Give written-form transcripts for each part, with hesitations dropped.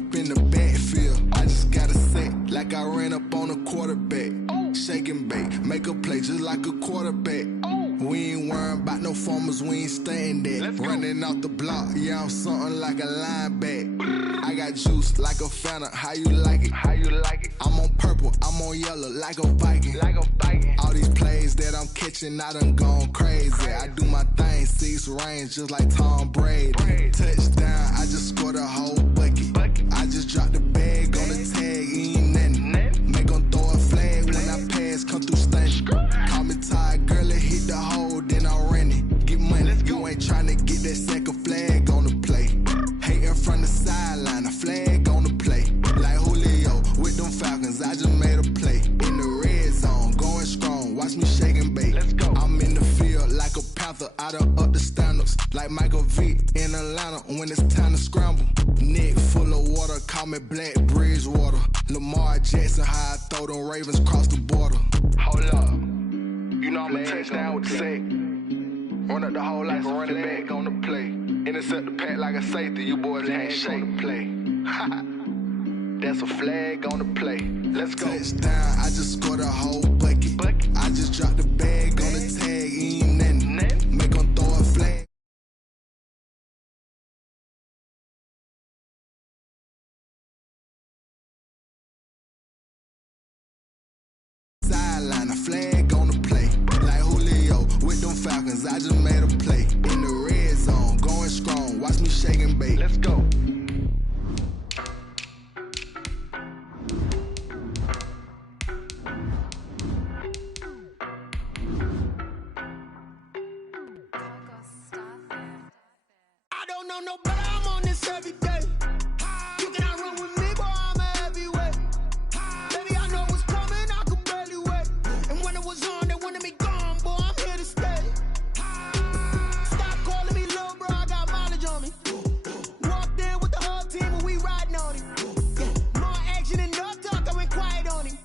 up in the backfield. I just got a set like I ran up on a quarterback. Shake and bake, make a play just like a quarterback. We ain't worrying about no formers, we ain't staying there. Running off the block, yeah, I'm something like a linebacker. I got juice like a Fanta, how you like it? How you like it? I'm on purple, I'm on yellow like a Viking. Like a Viking. All these plays that I'm catching, I done gone crazy. I do my thing, 6 range just like Tom Brady. Touchdown, I just scored a whole bucket. I just dropped the bag on the tag, ain't nothing. Make 'em throw a flag when I pass, come through stunning. Call me tired, girl, it hit the hole, then I ran it. Get money, you ain't tryna get that second flag on the play. Hating from the sideline, a flag on the play. Like Julio with them Falcons, I just made a play. In the red zone, going strong, watch me shake and bake. I'm in the field like a panther, I done up the standards. Like Michael Vick in Atlanta when it's time to scramble. Neck full of water, call me Black Bridgewater. Lamar Jackson, how I throw them Ravens cross the border. Hold up, you know I'm a touchdown with the sack. Run up the hole like a running back on the play. Intercept the pack like a safety, you boys ain't shake the play. That's a flag on the play. Let's go. Touchdown, I just scored a whole bucket. I just dropped the bag on the tag, ain't nothing. Make 'em throw a flag. Sideline, a flag on the play. Like Julio with them Falcons, I just made a play. In the red zone, going strong, watch me shake and bake. Let's go. I don't know no better, I'm on this every day. You cannot run with me, boy, I'm a heavyweight. Baby, I know what's coming, I could barely wait. And when it was on, they wanted me gone, boy, I'm here to stay. Stop calling me little bro, I got mileage on me. Walked in with the whole team and we riding on him. More action and no talk, I went quiet on him.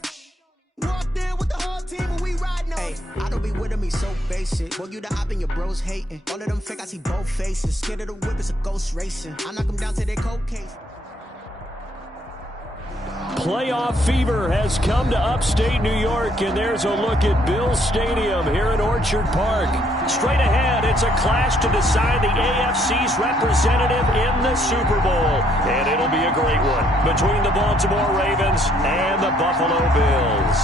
Walked in with the whole team and we riding on him. I don't be with him, he's so basic. Boy, you the op and your bros hating. All of them fake, I see both faces. Scared of the whip, it's a ghost racing. I knock him down to their cold case. Playoff fever has come to upstate New York, and there's a look at Bills Stadium here at Orchard Park. Straight ahead, it's a clash to decide the AFC's representative in the Super Bowl, and it'll be a great one between the Baltimore Ravens and the Buffalo Bills.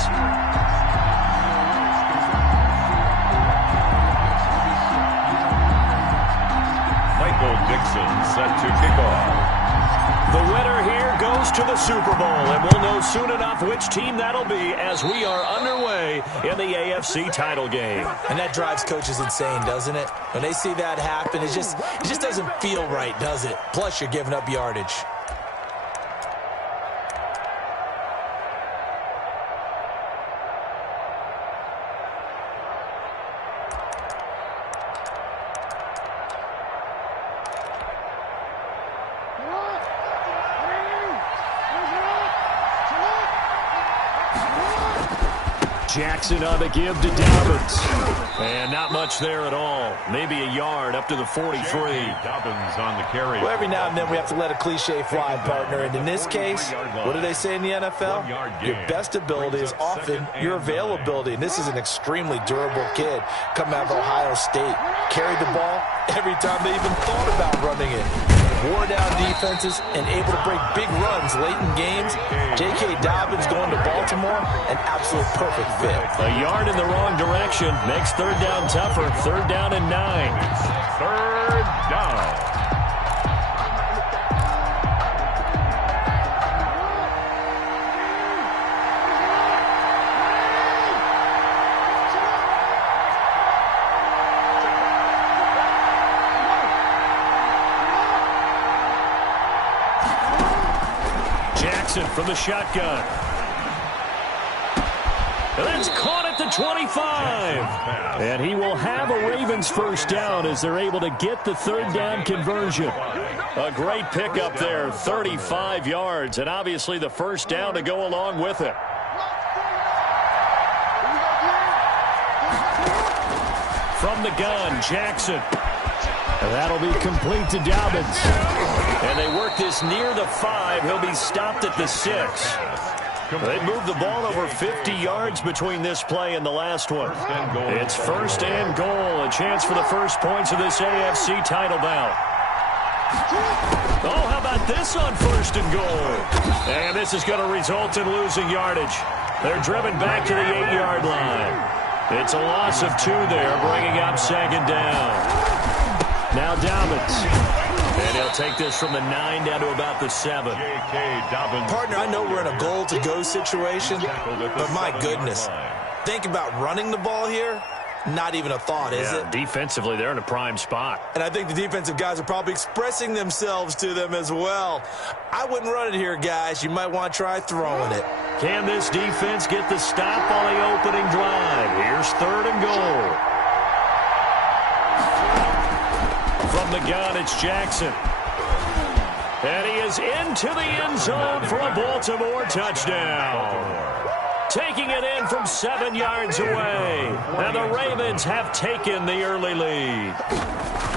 Michael Dixon set to kick off. The winner here goes to the Super Bowl, and we'll know soon enough which team that'll be as we are underway in the AFC title game. And that drives coaches insane, doesn't it? When they see that happen, it just doesn't feel right, does it? Plus, you're giving up yardage. Jackson on the give to Dobbins. And not much there at all. Maybe a yard up to the 43. Dobbins on the carry. Well, every now and then we have to let a cliche fly, partner. And in this case, what do they say in the NFL? Your best ability is often your availability. And this is an extremely durable kid coming out of Ohio State. Carried the ball every time they even thought about running it. Wore down defenses and able to break big runs late in games. J.K. Dobbins going to Baltimore, an absolute perfect fit. A yard in the wrong direction makes third down tougher. Third down and 9. Third down. From the shotgun. And that's caught at the 25. And he will have a Ravens first down as they're able to get the third down conversion. A great pickup there, 35 yards, and obviously the first down to go along with it. From the gun, Jackson. And that'll be complete to Dobbins. And they work this near the 5. He'll be stopped at the 6. They moved the ball over 50 yards between this play and the last one. It's first and goal. A chance for the first points of this AFC title bout. Oh, how about this on first and goal? And this is going to result in losing yardage. They're driven back to the 8-yard line. It's a loss of 2 there, bringing up second down. Now Dobbins. And he'll take this from the 9 down to about the 7. Partner, I know we're in a goal-to-go situation, but my goodness. Think about running the ball here. Not even a thought, is it? Defensively, they're in a prime spot. And I think the defensive guys are probably expressing themselves to them as well. I wouldn't run it here, guys. You might want to try throwing it. Can this defense get the stop on the opening drive? Here's third and goal. From the gun, it's Jackson. And he is into the end zone for a Baltimore touchdown. Taking it in from 7 yards away. And the Ravens have taken the early lead.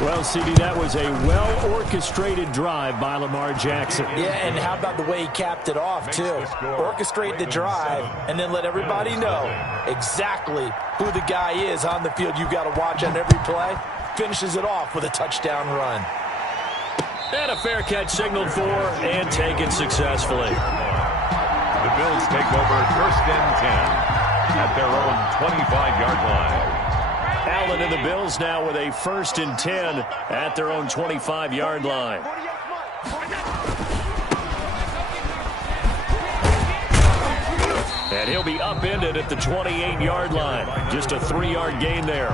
Well, CD, that was a well-orchestrated drive by Lamar Jackson. Yeah, and how about the way he capped it off, too? Orchestrate the drive and then let everybody know exactly who the guy is on the field you got to watch on every play. Finishes it off with a touchdown run. And a fair catch signaled for and taken successfully. The Bills take over first and 10 at their own 25-yard line. Allen and the Bills now with a first and 10 at their own 25-yard line. And he'll be upended at the 28-yard line. Just a 3-yard gain there.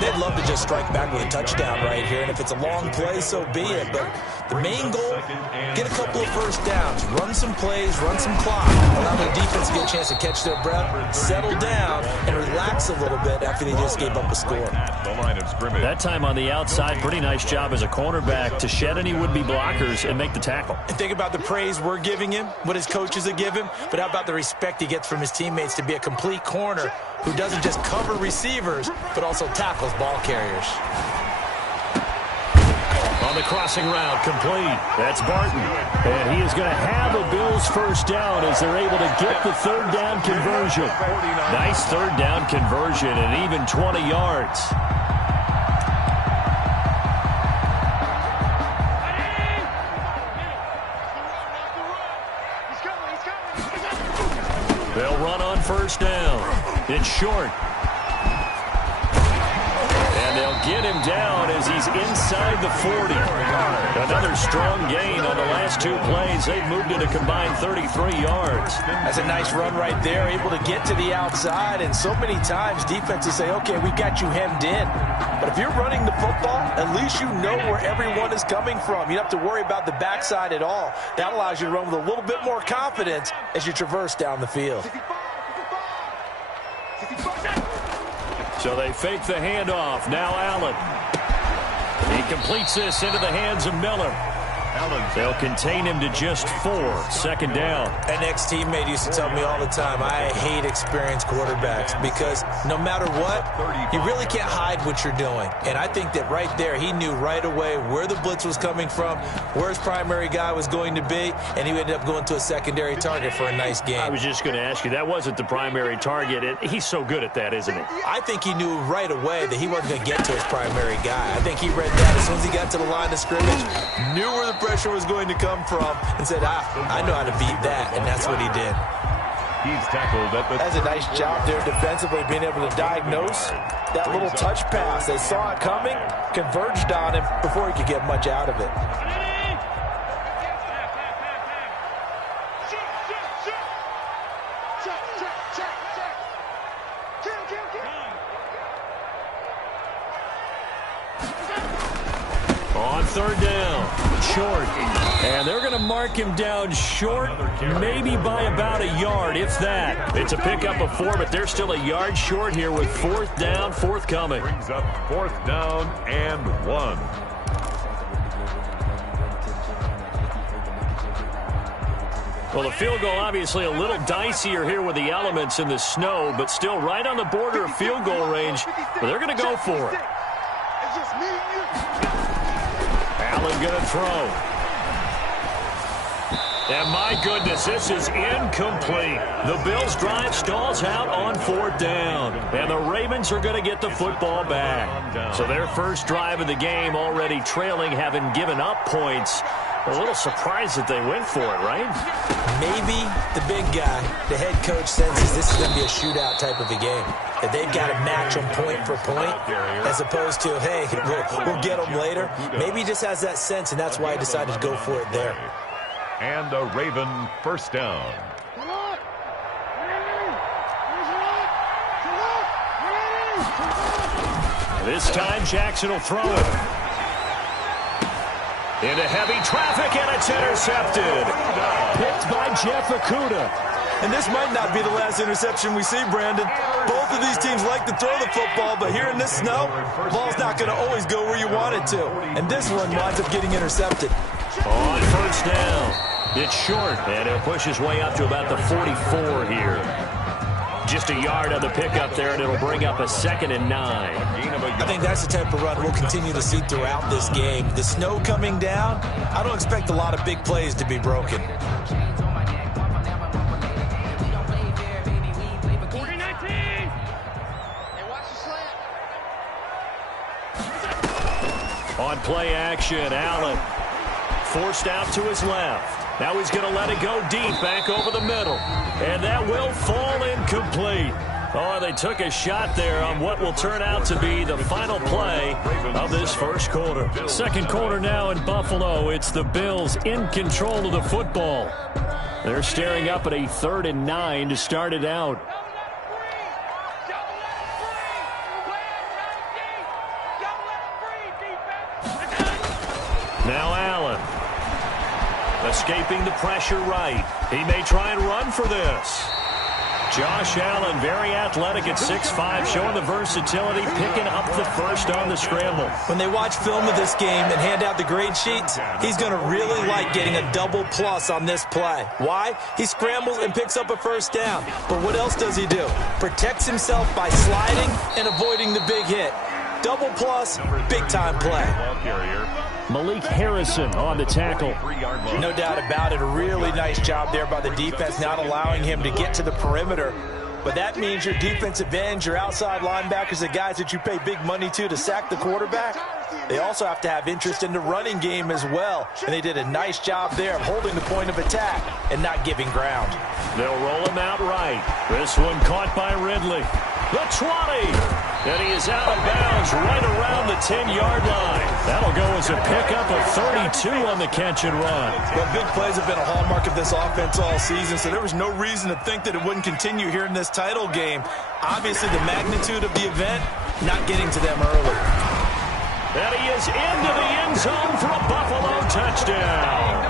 They'd love to just strike back with a touchdown right here, and if it's a long play, so be it. But the main goal, get a couple of first downs, run some plays, run some clock, allow the defense to get a chance to catch their breath, settle down, and relax a little bit after they just gave up a score. That time on the outside, pretty nice job as a cornerback to shed any would-be blockers and make the tackle. And think about the praise we're giving him, what his coaches have given him, but how about the respect he gets from his teammates to be a complete corner who doesn't just cover receivers, but also tackles ball carriers. On the crossing route, complete. That's Barton. And he is going to have a Bills first down as they're able to get the third down conversion. Nice third down conversion and even 20 yards. They'll run on first down. It's short. And they'll get him down as he's inside the 40. Another strong gain on the last 2 plays. They've moved it a combined 33 yards. That's a nice run right there, able to get to the outside. And so many times defenses say, okay, we got you hemmed in. But if you're running the football, at least you know where everyone is coming from. You don't have to worry about the backside at all. That allows you to run with a little bit more confidence as you traverse down the field. So they fake the handoff. Now Allen. He completes this into the hands of Miller. They'll contain him to just 4. Second down. An ex-teammate used to tell me all the time, I hate experienced quarterbacks because no matter what, you really can't hide what you're doing. And I think that right there, he knew right away where the blitz was coming from, where his primary guy was going to be, and he ended up going to a secondary target for a nice game. I was just going to ask you, that wasn't the primary target. He's so good at that, isn't he? I think he knew right away that he wasn't going to get to his primary guy. I think he read that as soon as he got to the line of scrimmage, knew where the pressure was going to come from, and said, I know how to beat that, and that's what he did. He's tackled at the... That's a nice job there defensively, being able to diagnose that little touch pass. They saw it coming, converged on him before he could get much out of it. On third down, short. And they're going to mark him down short, maybe by about a yard, if that. It's a pickup of 4, but they're still a yard short here with fourth down, forthcoming. Brings up 4th down and 1. Well, the field goal obviously a little dicier here with the elements in the snow, but still right on the border of field goal range. But they're going to go for it. Allen going to throw. And my goodness, this is incomplete. The Bills' drive stalls out on 4th down. And the Ravens are going to get the football back. So their first drive of the game already trailing, having given up points. A little surprised that they went for it, right? Maybe the big guy, the head coach, senses this is going to be a shootout type of a game. That they've got to match them point for point as opposed to, hey, we'll get them later. Maybe he just has that sense, and that's why he decided to go for it there. And a Raven first down. This time Jackson will throw it. Into heavy traffic, and it's intercepted. Picked by Jeff Okudah. And this might not be the last interception we see, Brandon. Both of these teams like to throw the football, but here in this snow, the ball's not going to always go where you want it to. And this one winds up getting intercepted. On first down, it's short, and he'll push his way up to about the 44 here. Just a yard on the pickup there, and it'll bring up a 2nd and 9. I think that's the type of run we'll continue to see throughout this game. The snow coming down, I don't expect a lot of big plays to be broken. On play action, Allen forced out to his left. Now he's going to let it go deep, back over the middle. And that will fall incomplete. Oh, they took a shot there on what will turn out to be the final play of this first quarter. Second quarter now in Buffalo. It's the Bills in control of the football. They're staring up at a 3rd and 9 to start it out. Now Allen. Escaping the pressure right. He may try and run for this. Josh Allen, very athletic at 6'5", showing the versatility, picking up the first on the scramble. When they watch film of this game and hand out the grade sheets, he's going to really like getting a double plus on this play. Why? He scrambles and picks up a first down. But what else does he do? Protects himself by sliding and avoiding the big hit. Double plus, big-time play. Malik Harrison on the tackle. No doubt about it. A really nice job there by the defense, not allowing him to get to the perimeter. But that means your defensive ends, your outside linebackers, the guys that you pay big money to sack the quarterback, they also have to have interest in the running game as well. And they did a nice job there of holding the point of attack and not giving ground. They'll roll him out right. This one caught by Ridley. The 20. And he is out of bounds right around the 10-yard line. That'll go as a pickup of 32 on the catch and run. Well, big plays have been a hallmark of this offense all season, so there was no reason to think that it wouldn't continue here in this title game. Obviously, the magnitude of the event, not getting to them early. And he is into the end zone for a Buffalo touchdown.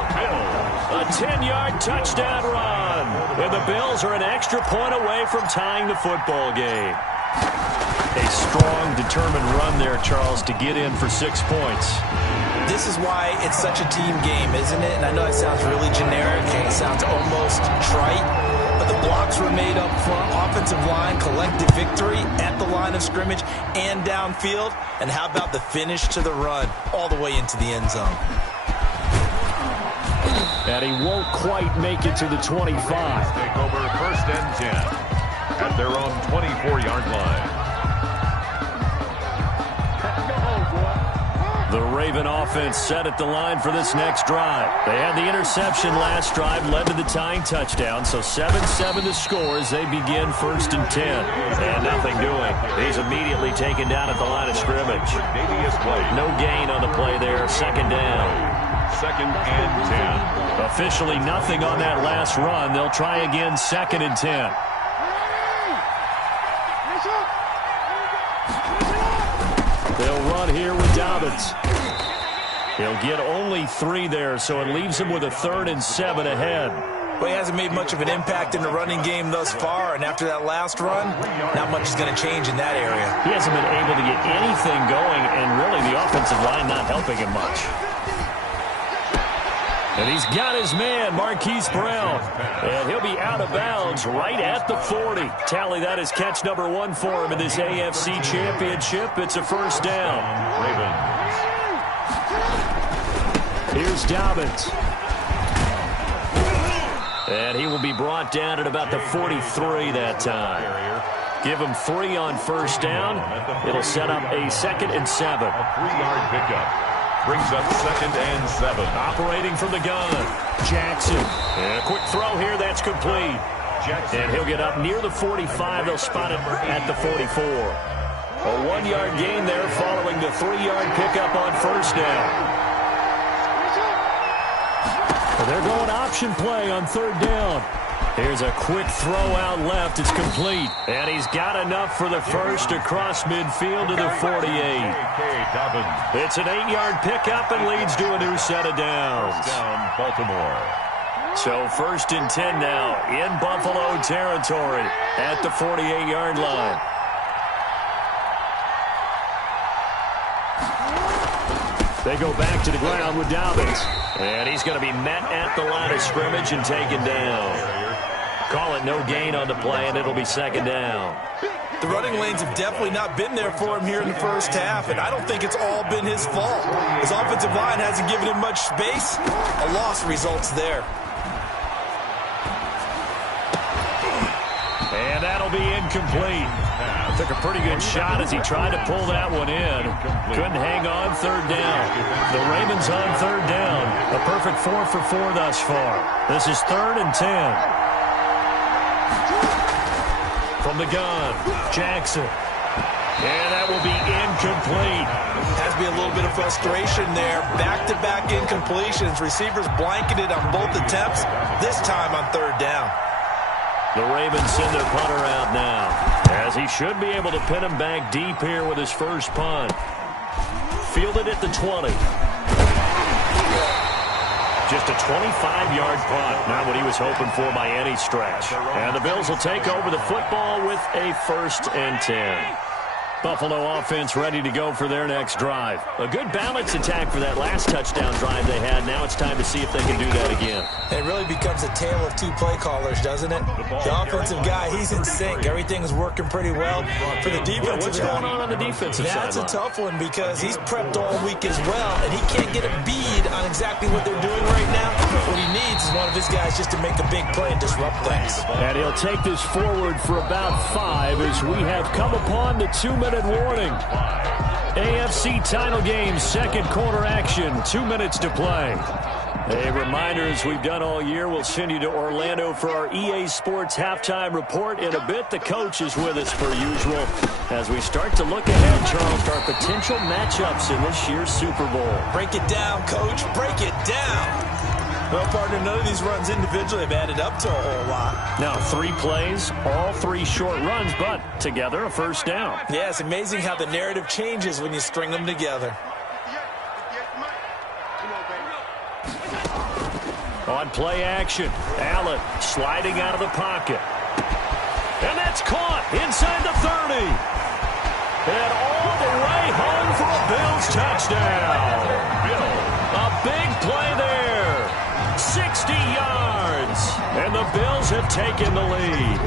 A 10-yard touchdown run. And the Bills are an extra point away from tying the football game. A strong, determined run there, Charles, to get in for 6 points. This is why it's such a team game, isn't it? And I know it sounds really generic and it sounds almost trite, but the blocks were made up front, offensive line, collective victory at the line of scrimmage and downfield. And how about the finish to the run all the way into the end zone? And he won't quite make it to the 25. Take over 1st and 10 at their own 24-yard line. The Raven offense set at the line for this next drive. They had the interception last drive, led to the tying touchdown, so 7-7 the score as they begin 1st and 10. And nothing doing. He's immediately taken down at the line of scrimmage. No gain on the play there, 2nd down. 2nd and 10. Officially nothing on that last run. They'll try again, 2nd and 10. They'll run here with Dobbins. He'll get only 3 there, so it leaves him with a 3rd and 7 ahead. Well, he hasn't made much of an impact in the running game thus far, and after that last run, not much is going to change in that area. He hasn't been able to get anything going, and really the offensive line not helping him much. And he's got his man, Marquise Brown. And he'll be out of bounds right at the 40. Tally that is catch number 1 for him in this AFC Championship. It's a 1st down. Ravens. Here's Dobbins. And he will be brought down at about the 43 that time. Give him 3 on first down. It'll set up a 2nd and 7. A 3-yard pickup. Brings up 2nd and 7. Operating from the gun. Jackson. And a quick throw here. That's complete. And he'll get up near the 45. They'll spot it at the 44. A 1-yard gain there following the 3-yard pickup on first down. They're going option play on third down. Here's a quick throw out left. It's complete. And he's got enough for the first across midfield to the 48. It's an 8-yard pickup and leads to a new set of downs. Down Baltimore. So 1st and 10 now in Buffalo territory at the 48-yard line. They go back to the ground with Dobbins. And he's going to be met at the line of scrimmage and taken down. Call it no gain on the play, and it'll be 2nd down. The running lanes have definitely not been there for him here in the first half, and I don't think it's all been his fault. His offensive line hasn't given him much space. A loss results there. And that'll be incomplete. Took a pretty good shot as he tried to pull that one in. Couldn't hang on third down. The Ravens on third down. A perfect 4 for 4 thus far. This is 3rd and 10. From the gun, Jackson. And that will be incomplete. Has to be a little bit of frustration there. Back-to-back incompletions. Receivers blanketed on both attempts, this time on third down. The Ravens send their punter out now, as he should be able to pin him back deep here with his first punt. Fielded at the 20. Just a 25-yard punt. Not what he was hoping for by any stretch. And the Bills will take over the football with a 1st and 10. Buffalo offense ready to go for their next drive. A good balance attack for that last touchdown drive they had. Now it's time to see if they can do that again. It really becomes a tale of 2 play callers, doesn't it? The offensive guy, he's in sync. Everything is working pretty well. For the defensive What's going on the defensive side? That's a tough one because he's prepped all week as well, and he can't get a bead on exactly what they're doing right now. What he needs is one of his guys just to make a big play and disrupt things. And he'll take this forward for about 5 as we have come upon the 2-minute warning. AFC title game, 2nd quarter action, 2 minutes to play. A reminder, as we've done all year, we'll send you to Orlando for our EA Sports halftime report. In a bit, the coach is with us per usual as we start to look ahead, Charles, to our potential matchups in this year's Super Bowl. Break it down, Coach. Break it down. Well, partner, none of these runs individually have added up to a whole lot. Now, 3 plays, all 3 short runs, but together a first down. Yeah, it's amazing how the narrative changes when you string them together. On play action, Allen sliding out of the pocket. And that's caught inside the 30. And all the way home for a Bills touchdown. A big play there. 60 yards. And the Bills have taken the lead.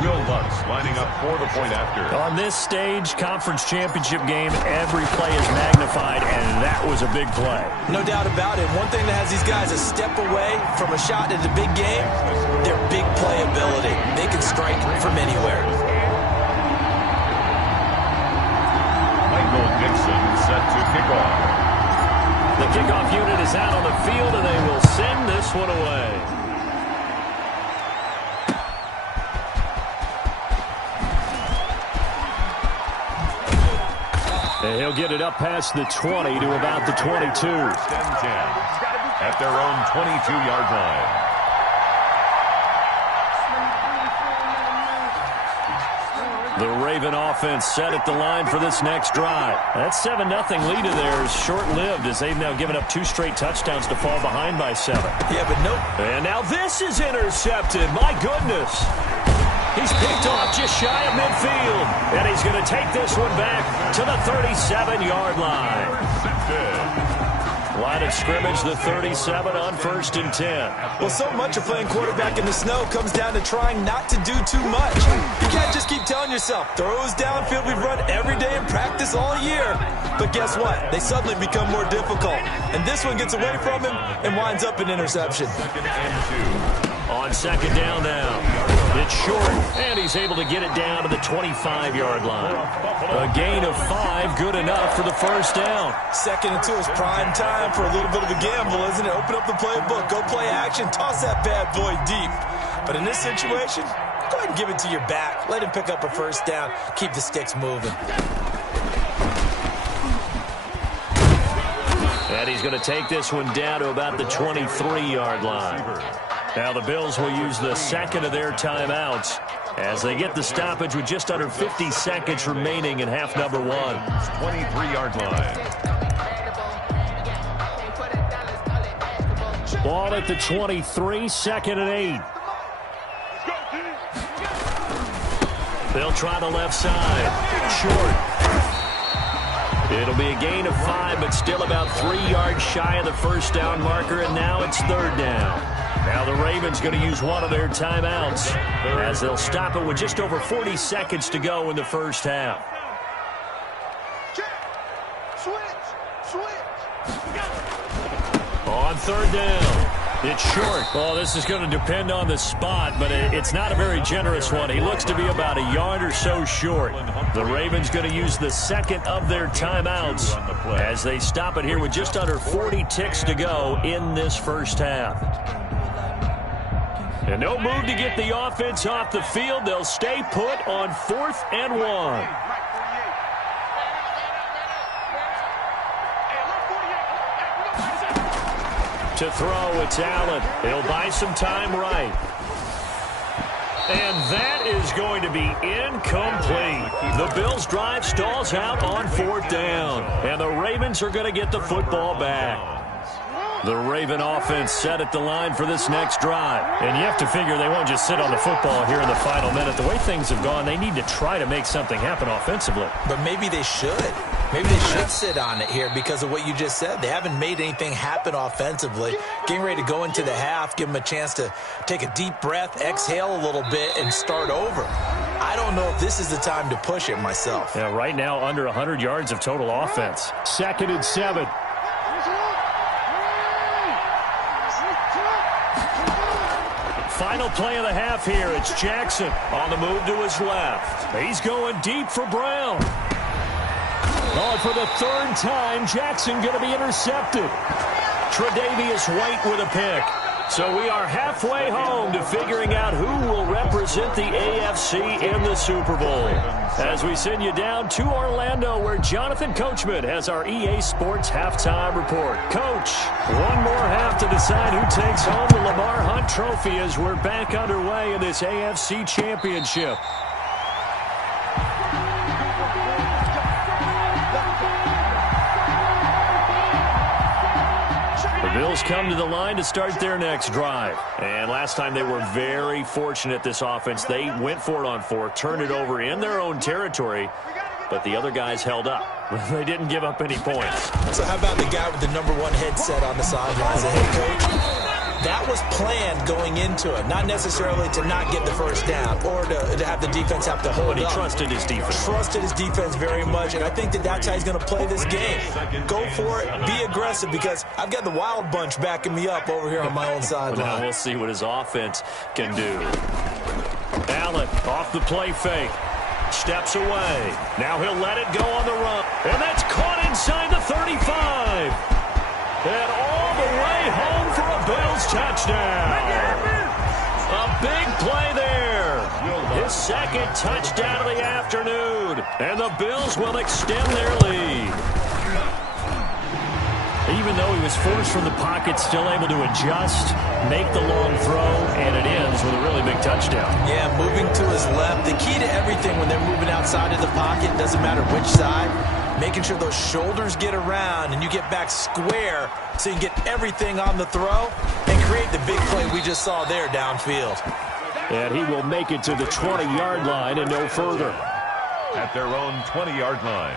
Will Lutz lining up for the point after. On this stage, conference championship game, every play is magnified, and that was a big play. No doubt about it. One thing that has these guys a step away from a shot at the big game, their big play ability. They can strike from anywhere. Michael Dixon set to kick off. The kickoff unit is out on the field, and they will send this one away. And he'll get it up past the 20 to about the 22. 10-10 at their own 22-yard line. The Raven offense set at the line for this next drive. That 7-0 lead of theirs short-lived as they've now given up 2 straight touchdowns to fall behind by 7. Yeah, but nope. And now this is intercepted. My goodness. He's picked off just shy of midfield. And he's going to take this one back to the 37-yard line. Line of scrimmage, the 37 on 1st and 10. Well, so much of playing quarterback in the snow comes down to trying not to do too much. You can't just keep telling yourself, throws downfield we've run every day in practice all year. But guess what? They suddenly become more difficult. And this one gets away from him and winds up an interception. On second down now. It's short, and he's able to get it down to the 25-yard line. A gain of 5, good enough for the first down. 2nd and 2 is prime time for a little bit of a gamble, isn't it? Open up the playbook, go play action, toss that bad boy deep. But in this situation, go ahead and give it to your back. Let him pick up a first down. Keep the sticks moving. And he's going to take this one down to about the 23-yard line. Now the Bills will use the second of their timeouts as they get the stoppage with just under 50 seconds remaining in half number 1. 23-yard line. Ball at the 23, 2nd and 8. They'll try the left side. Short. It'll be a gain of 5, but still about 3 yards shy of the first down marker, and now it's 3rd down. Now the Ravens going to use one of their timeouts as they'll stop it with just over 40 seconds to go in the first half. On 3rd down. It's short. Well, this is going to depend on the spot, but it's not a very generous one. He looks to be about a yard or so short. The Ravens going to use the second of their timeouts as they stop it here with just under 40 ticks to go in this first half. And no move to get the offense off the field. They'll stay put on 4th and 1. To throw, it's Allen. He'll buy some time right. And that is going to be incomplete. The Bills' drive stalls out on 4th down. And the Ravens are going to get the football back. The Raven offense set at the line for this next drive. And you have to figure they won't just sit on the football here in the final minute. The way things have gone, they need to try to make something happen offensively. But maybe they should. Maybe they should sit on it here because of what you just said. They haven't made anything happen offensively. Getting ready to go into the half, give them a chance to take a deep breath, exhale a little bit, and start over. I don't know if this is the time to push it myself. Yeah, right now under 100 yards of total offense. 2nd and 7. Final play of the half here. It's Jackson on the move to his left. He's going deep for Brown. Oh, for the 3rd time, Jackson going to be intercepted. Tre'Davious White with a pick. So we are halfway home to figuring out who will represent the AFC in the Super Bowl. As we send you down to Orlando, where Jonathan Coachman has our EA Sports halftime report. Coach, one more half to decide who takes home the Lamar Hunt Trophy as we're back underway in this AFC Championship. The Bills come to the line to start their next drive. And last time they were very fortunate, this offense. They went for it on 4, turned it over in their own territory, but the other guys held up. They didn't give up any points. So how about the guy with the #1 headset on the sidelines, the head coach? That was planned going into it, not necessarily to not get the first down or to have the defense have to hold up. But he trusted his defense. Trusted his defense very much, and I think that's how he's going to play this game. Go for it, be aggressive, because I've got the wild bunch backing me up over here on my own sideline. Now we'll see what his offense can do. Allen off the play fake. Steps away. Now he'll let it go on the run. And that's caught inside the 35. And all the way home for a Bills touchdown. A big play there. His 2nd touchdown of the afternoon. And the Bills will extend their lead. Even though he was forced from the pocket, still able to adjust, make the long throw, and it ends with a really big touchdown. Yeah, moving to his left. The key to everything when they're moving outside of the pocket, doesn't matter which side, making sure those shoulders get around and you get back square so you can get everything on the throw and create the big play we just saw there downfield. And he will make it to the 20-yard line and no further. At their own 20-yard line.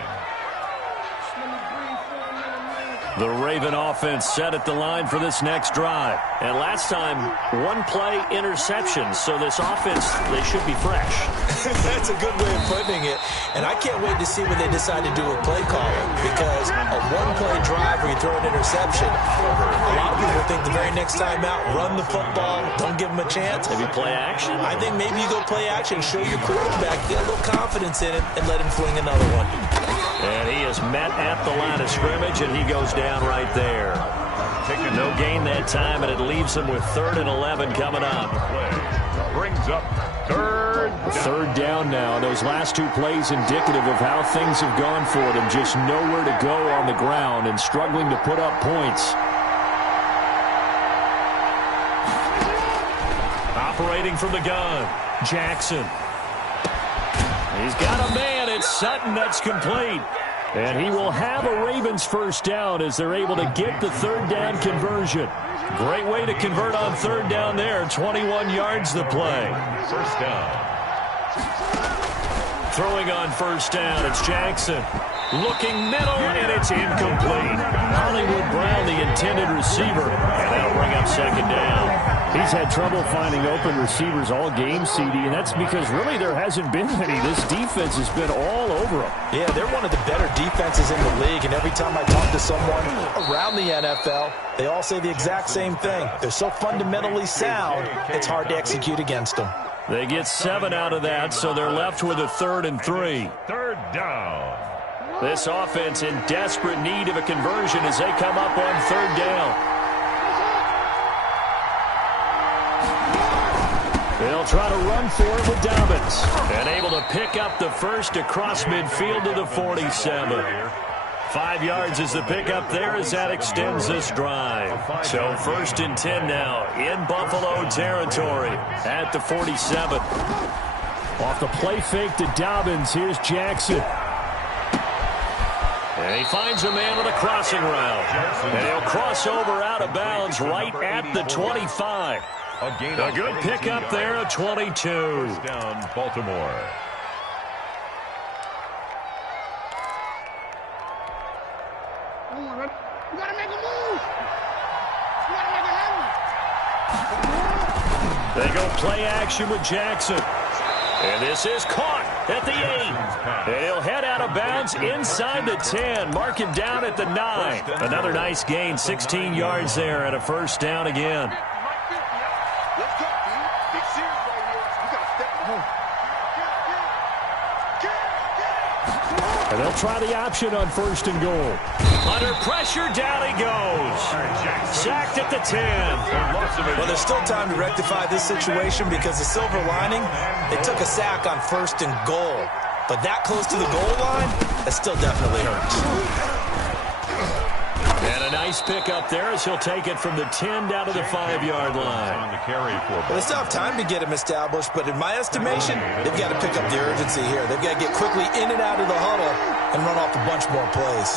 The Raven offense set at the line for this next drive. And last time, one play interception. So this offense, they should be fresh. That's a good way of putting it. And I can't wait to see when they decide to do a play calling. Because a one-play drive where you throw an interception, a lot of people think the very next time out, run the football, don't give them a chance. Maybe play action? I think maybe you go play action, show your quarterback, get a little confidence in him, and let him fling another one. And he is met at the line of scrimmage, and he goes down right there. No gain that time, and it leaves him with 3rd and 11 coming up. Brings up third down now. Those last two plays indicative of how things have gone for them. Just nowhere to go on the ground and struggling to put up points. Operating from the gun, Jackson. He's got a man. It's Sutton that's complete. And he will have a Ravens first down as they're able to get the 3rd down conversion. Great way to convert on 3rd down there. 21 yards the play. First down. Throwing on 1st down, it's Jackson. Looking middle, and it's incomplete. Hollywood Brown, the intended receiver, and that'll bring up 2nd down. He's had trouble finding open receivers all game, CD, and that's because really there hasn't been any. This defense has been all over them. Yeah, they're one of the better defenses in the league, and every time I talk to someone around the NFL, they all say the exact same thing. They're so fundamentally sound, it's hard to execute against them. They get 7 out of that, so they're left with a 3rd and 3. 3rd down. This offense in desperate need of a conversion as they come up on 3rd down. They'll try to run for it with Dobbins. And able to pick up the first across midfield to the 47. 5 yards is the pickup there as that extends this drive. So 1st and 10 now in Buffalo territory at the 47. Off the play fake to Dobbins, here's Jackson. And he finds a man on a crossing route. And he'll cross over out of bounds right at the 25. A good pickup there at 22. First down, Baltimore. You gotta make a move. You gotta make it happen. They go play action with Jackson. And this is caught at the 8. And he'll head out of bounds inside the 10. Mark him down at the 9. Another nice gain, 16 yards there and a first down again. Let's go, dude. Big series right here. We gotta step it up. And they'll try the option on 1st and goal. Under pressure, down he goes. Sacked at the 10. Well, there's still time to rectify this situation because the silver lining, they took a sack on 1st and goal. But that close to the goal line, that still definitely hurts. And a nice pickup there as he'll take it from the 10 down to the 5-yard line. On the carry for Well, they still have time to get him established, but in my estimation, they've got to pick up the urgency here. They've got to get quickly in and out of the huddle and run off a bunch more plays.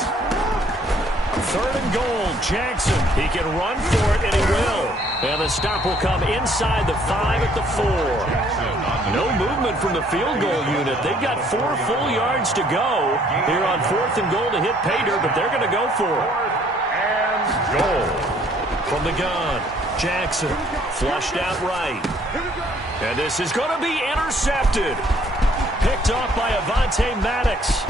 3rd and goal, Jackson. He can run for it, and he will. And the stop will come inside the 5 at the 4. No movement from the field goal unit. They've got 4 full yards to go here on 4th and goal to hit pay dirt, but they're going to go for it. goal. From the gun, Jackson flushed out right. And this is going to be intercepted. Picked off by Avonte Maddox.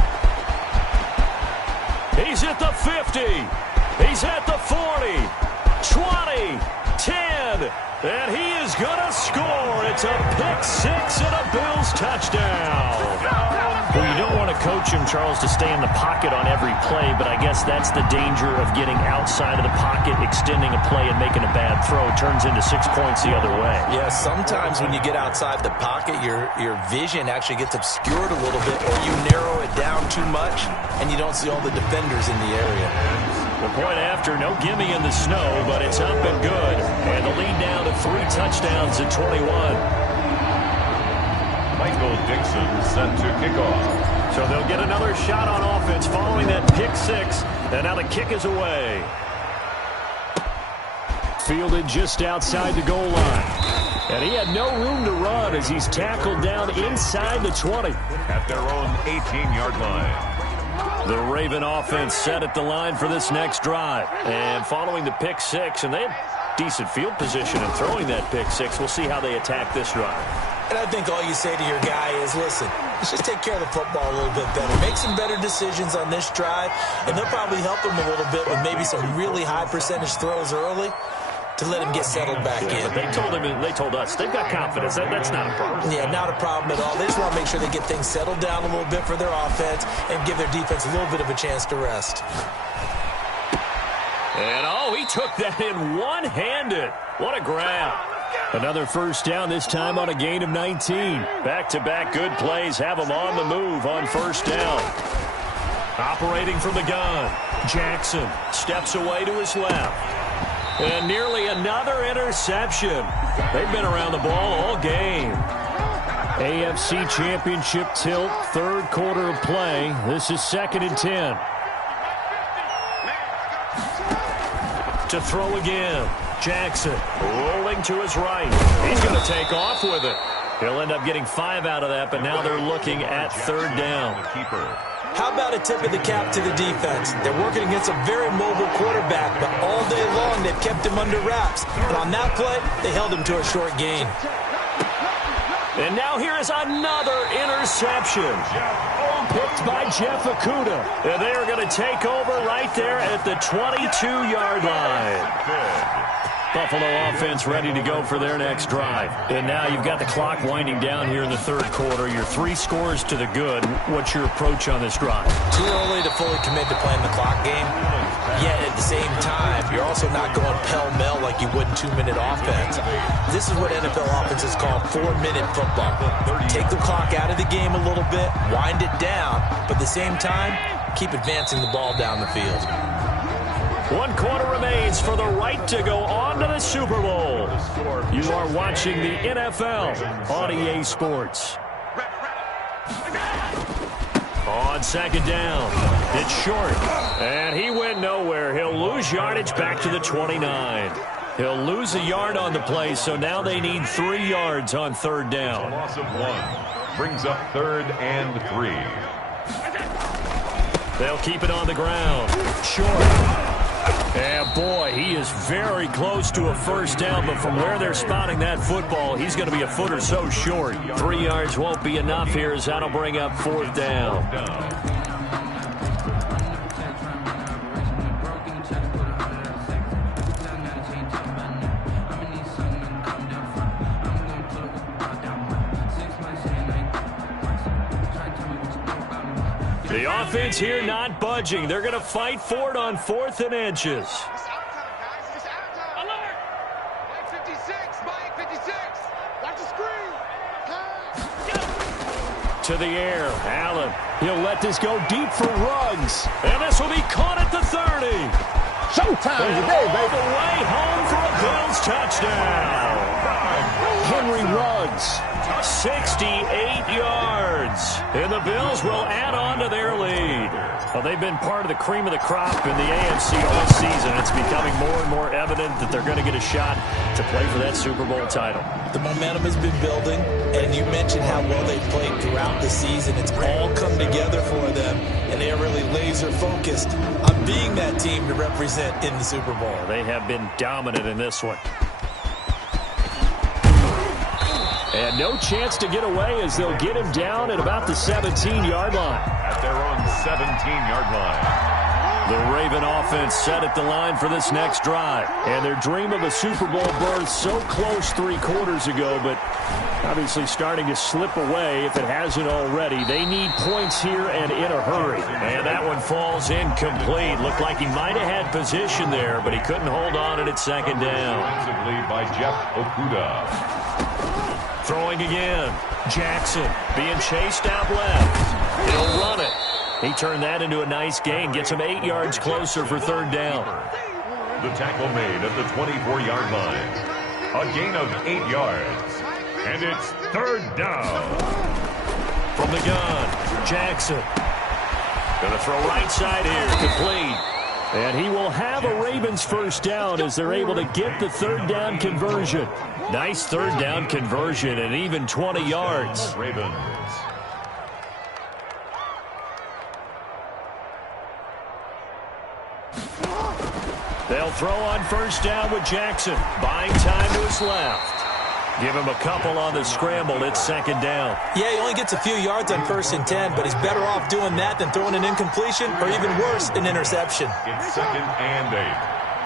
He's at the 50. He's at the 40. 20. 10. And he is going to score. It's a pick six and a Bills touchdown. Well, you don't want to coach him, Charles, to stay in the pocket on every play, but I guess that's the danger of getting outside of the pocket, extending a play, and making a bad throw. Turns into 6 points the other way. Yeah, sometimes when you get outside the pocket, your vision actually gets obscured a little bit, or you narrow it down too much, and you don't see all the defenders in the area. The point after, no gimme in the snow, but it's up and good. And the lead down to 3 touchdowns at 21. Michael Dixon set to kick off. So they'll get another shot on offense following that pick six. And now the kick is away. Fielded just outside the goal line. And he had no room to run as he's tackled down inside the 20. At their own 18-yard line. The Raven offense set at the line for this next drive. And following the pick six, and they have decent field position in throwing that pick six. We'll see how they attack this drive. And I think all you say to your guy is, listen, let's just take care of the football a little bit better. Make some better decisions on this drive, and they'll probably help him a little bit with maybe some really high percentage throws early to let him get settled back in. But they told us they've got confidence. That's not a problem. Yeah, not a problem at all. They just want to make sure they get things settled down a little bit for their offense and give their defense a little bit of a chance to rest. And, he took that in one-handed. What a grab. Another first down, this time on a gain of 19. Back-to-back good plays have them on the move on first down. Operating from the gun, Jackson steps away to his left. And nearly another interception. They've been around the ball all game. AFC Championship tilt, third quarter of play. This is 2nd and 10. To throw again. Jackson rolling to his right. He's going to take off with it. He'll end up getting 5 out of that, but now they're looking at third down. How about a tip of the cap to the defense? They're working against a very mobile quarterback, but all day long they've kept him under wraps. And on that play, they held him to a short gain. And now here is another interception. Picked by Jeff Okudah. And they are going to take over right there at the 22-yard line. Buffalo offense ready to go for their next drive. And now you've got the clock winding down here in the third quarter. You're 3 scores to the good. What's your approach on this drive? Too early to fully commit to playing the clock game. Yet at the same time, you're also not going pell-mell like you would in 2-minute offense. This is what NFL offenses call 4-minute football. Take the clock out of the game a little bit, wind it down, but at the same time, keep advancing the ball down the field. 1 quarter remains for the right to go on to the Super Bowl. You are watching the NFL on EA Sports. On 2nd down, it's short, and he went nowhere. He'll lose yardage back to the 29. He'll lose a yard on the play, so now they need 3 yards on third down. Loss of 1 brings up 3rd and 3. They'll keep it on the ground. Short. And boy, he is very close to a first down, but from where they're spotting that football, he's going to be a foot or so short. 3 yards won't be enough here as that'll bring up 4th down. The offense here not budging. They're going to fight for it on 4th and inches. To the air, Allen. He'll let this go deep for Ruggs. And this will be caught at the 30. Showtime today, baby. The way home for a Bills touchdown. Henry Ruggs, 68 yards. And the Bills will add on to their lead. Well, they've been part of the cream of the crop in the AFC all season. It's becoming more and more evident that they're going to get a shot to play for that Super Bowl title. The momentum has been building, and you mentioned how well they've played throughout the season. It's all come together for them, and they are really laser-focused on being that team to represent in the Super Bowl. They have been dominant in this one. And no chance to get away as they'll get him down at about the 17-yard line. At their own 17-yard line. The Raven offense set at the line for this next drive. And their dream of a Super Bowl berth so close 3 quarters ago, but obviously starting to slip away if it hasn't already. They need points here and in a hurry. And that one falls incomplete. Looked like he might have had position there, but he couldn't hold on at 2nd down. Offensively by Jeff Okudah. Throwing again. Jackson being chased out left. He'll run it. He turned that into a nice gain. Gets him 8 yards closer for 3rd down. The tackle made at the 24-yard line. A gain of 8 yards. And it's 3rd down. From the gun, Jackson. Going to throw right side here. Complete. And he will have a Ravens first down as they're able to get the 3rd down conversion. Nice 3rd down conversion and even 20 yards. Ravens. throw on first down with Jackson. Buying time to his left. Give him a couple on the scramble. It's second down. Yeah, he only gets a few yards on 1st and 10, but he's better off doing that than throwing an incompletion or even worse, an interception. It's 2nd and 8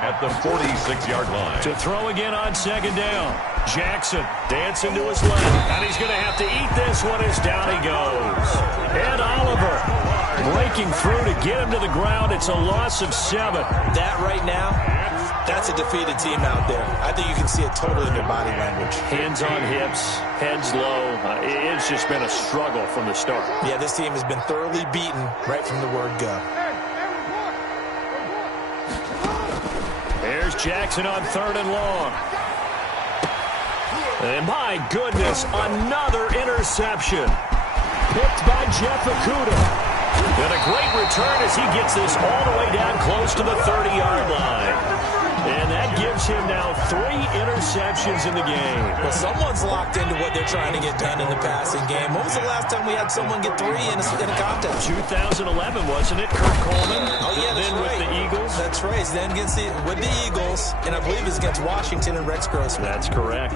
at the 46-yard line. To throw again on second down. Jackson dancing to his left. And he's going to have to eat this one as down he goes. Ed Oliver breaking through to get him to the ground. It's a loss of 7. That right now, that's a defeated team out there. I think you can see it totally in their body language. Hands on hips, heads low. It's just been a struggle from the start. Yeah, this team has been thoroughly beaten right from the word go. There's Jackson on 3rd and long. And my goodness, another interception. Picked by Jeff Okudah. And a great return as he gets this all the way down close to the 30-yard line. And that gives him now 3 interceptions in the game. Well, someone's locked into what they're trying to get done in the passing game. When was the last time we had someone get 3 in a contest? 2011, wasn't it? Kurt Coleman. Oh, yeah, that's then right. With the Eagles. That's right. Then with the Eagles, and I believe it's against Washington and Rex Grossman. That's correct.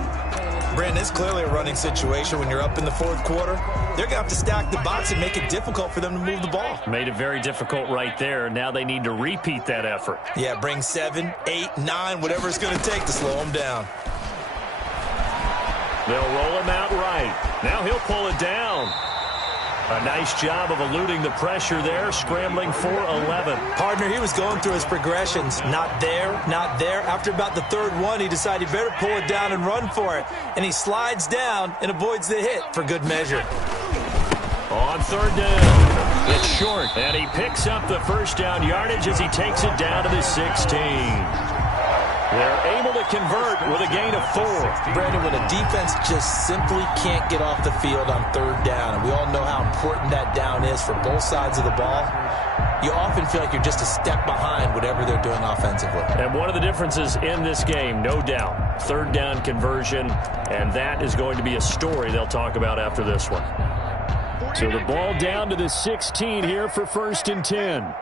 Brandon, it's clearly a running situation when you're up in the 4th quarter. They're going to have to stack the box and make it difficult for them to move the ball. Made it very difficult right there. Now they need to repeat that effort. Yeah, bring 7, 8, 9, whatever it's going to take to slow them down. They'll roll him out right. Now he'll pull it down. A nice job of eluding the pressure there, scrambling for 11. Partner, he was going through his progressions. Not there, not there. After about the 3rd one, he decided he better pull it down and run for it. And he slides down and avoids the hit for good measure. On 3rd down, it's short. And he picks up the first down yardage as he takes it down to the 16. They're able to convert with a gain of 4. Brandon, when a defense just simply can't get off the field on 3rd down, and we all know how important that down is for both sides of the ball, you often feel like you're just a step behind whatever they're doing offensively. And one of the differences in this game, no doubt, 3rd down conversion, and that is going to be a story they'll talk about after this one. So the ball down to the 16 here for 1st and 10.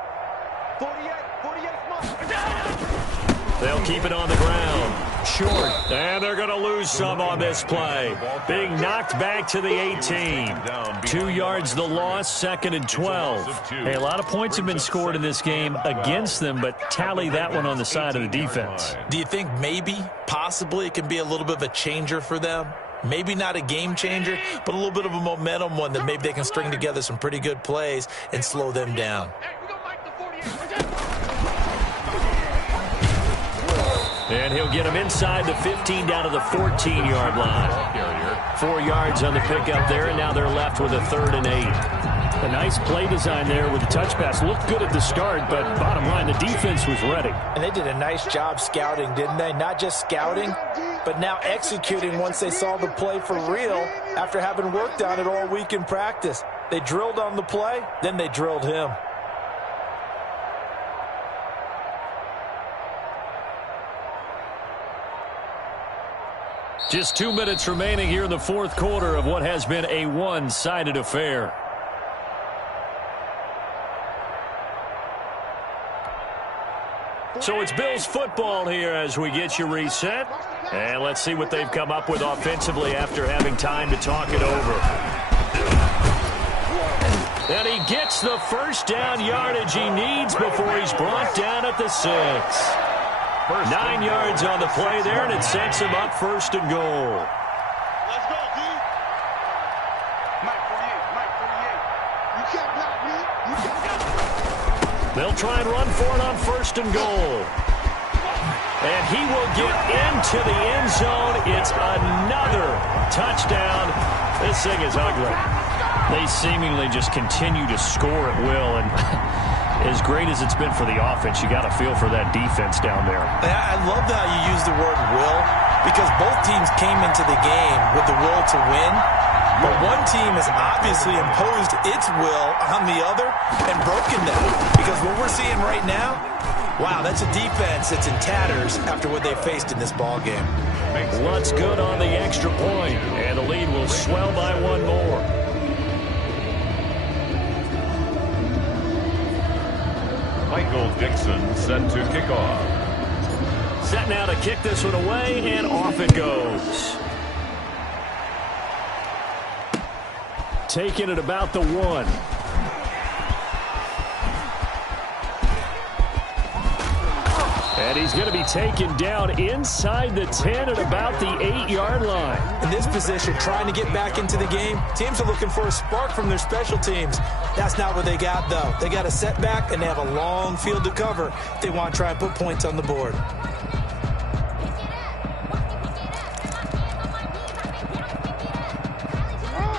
They'll keep it on the ground. Short. And they're going to lose some on this play. Being knocked back to the 18. 2 yards the loss, 2nd and 12. Hey, a lot of points have been scored in this game against them, but tally that one on the side of the defense. Do you think maybe, possibly, it can be a little bit of a changer for them? Maybe not a game changer, but a little bit of a momentum one that maybe they can string together some pretty good plays and slow them down. And he'll get him inside the 15 down to the 14-yard line. 4 yards on the pickup there, and now they're left with a 3rd and 8. A nice play design there with the touch pass. Looked good at the start, but bottom line, the defense was ready. And they did a nice job scouting, didn't they? Not just scouting, but now executing once they saw the play for real after having worked on it all week in practice. They drilled on the play, then they drilled him. Just 2 minutes remaining here in the 4th quarter of what has been a one-sided affair. So it's Bills football here as we get you reset. And let's see what they've come up with offensively after having time to talk it over. And he gets the first down yardage he needs before he's brought down at the 6. 9 yards on the play there, and it sets him up 1st and goal. Let's go, D. Mike 48, Mike 48. You can't block me. You can't. They'll try and run for it on 1st and goal. And he will get into the end zone. It's another touchdown. This thing is ugly. They seemingly just continue to score at will, and as great as it's been for the offense, you got to feel for that defense down there. I love how you use the word will, because both teams came into the game with the will to win, but one team has obviously imposed its will on the other and broken that. Because what we're seeing right now, wow, that's a defense that's in tatters after what they faced in this ball game. What's good on the extra point, and the lead will swell by 1 more. Michael Dixon set to kick off. Set now to kick this one away, and off it goes. Taking it about the 1. And he's going to be taken down inside the 10 at about the 8-yard line. In this position, trying to get back into the game, teams are looking for a spark from their special teams. That's not what they got, though. They got a setback, and they have a long field to cover if they want to try and put points on the board.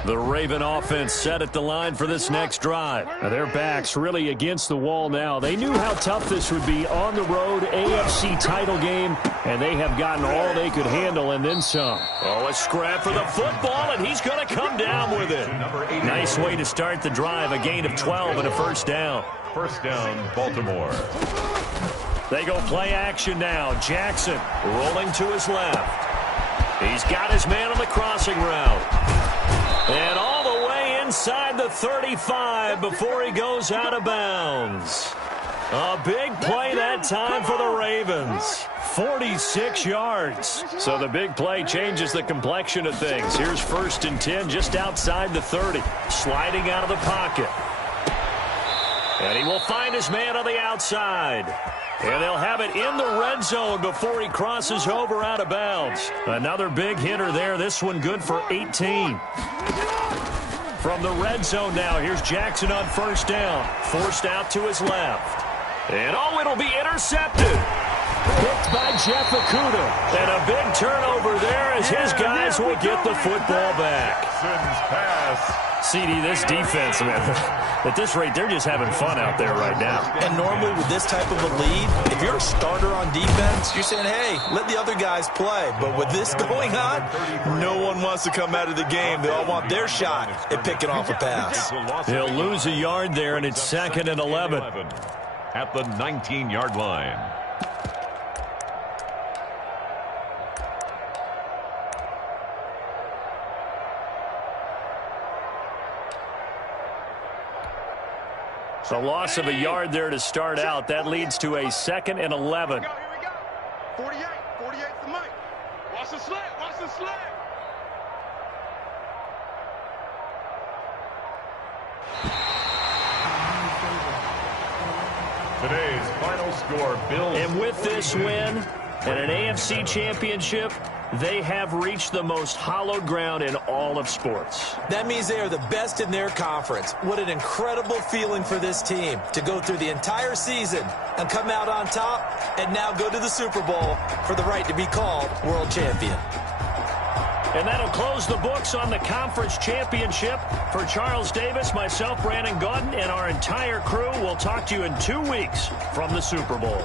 The Raven offense set at the line for this next drive. Now, their backs really against the wall now. They knew how tough this would be on the road, AFC title game, and they have gotten all they could handle and then some. Oh, a scrap for the football, and he's going to come down with it. Nice way to start the drive, a gain of 12 and a first down. First down, Baltimore. They go play action now. Jackson rolling to his left. He's got his man on the crossing route. And all the way inside the 35 before he goes out of bounds. A big play that time for the Ravens. 46 yards. So the big play changes the complexion of things. Here's 1st and 10 just outside the 30. Sliding out of the pocket. And he will find his man on the outside. And they'll have it in the red zone before he crosses over out of bounds. Another big hitter there. This one good for 18. From the red zone now, here's Jackson on 1st down. Forced out to his left. And, oh, it'll be intercepted. Picked by Jeff Okudah. And a big turnover there as his guys will get the football back. Pass. CD, this defense, man, at this rate, they're just having fun out there right now. And normally with this type of a lead, if you're a starter on defense, you're saying, hey, let the other guys play. But with this going on, no one wants to come out of the game. They all want their shot at picking off a pass. He'll lose a yard there, and it's 2nd and 11. At the 19-yard line. So loss of a yard there to start out. That leads to a 2nd and 11. Here we go. 48 to Mike. Watch the sled. Watch the sled. Today's final score, Bills. And with this win and an AFC championship, they have reached the most hallowed ground in all of sports. That means they are the best in their conference. What an incredible feeling for this team to go through the entire season and come out on top and now go to the Super Bowl for the right to be called world champion. And that'll close the books on the conference championship. For Charles Davis, myself, Brandon Gaudin, and our entire crew, we'll talk to you in 2 weeks from the Super Bowl.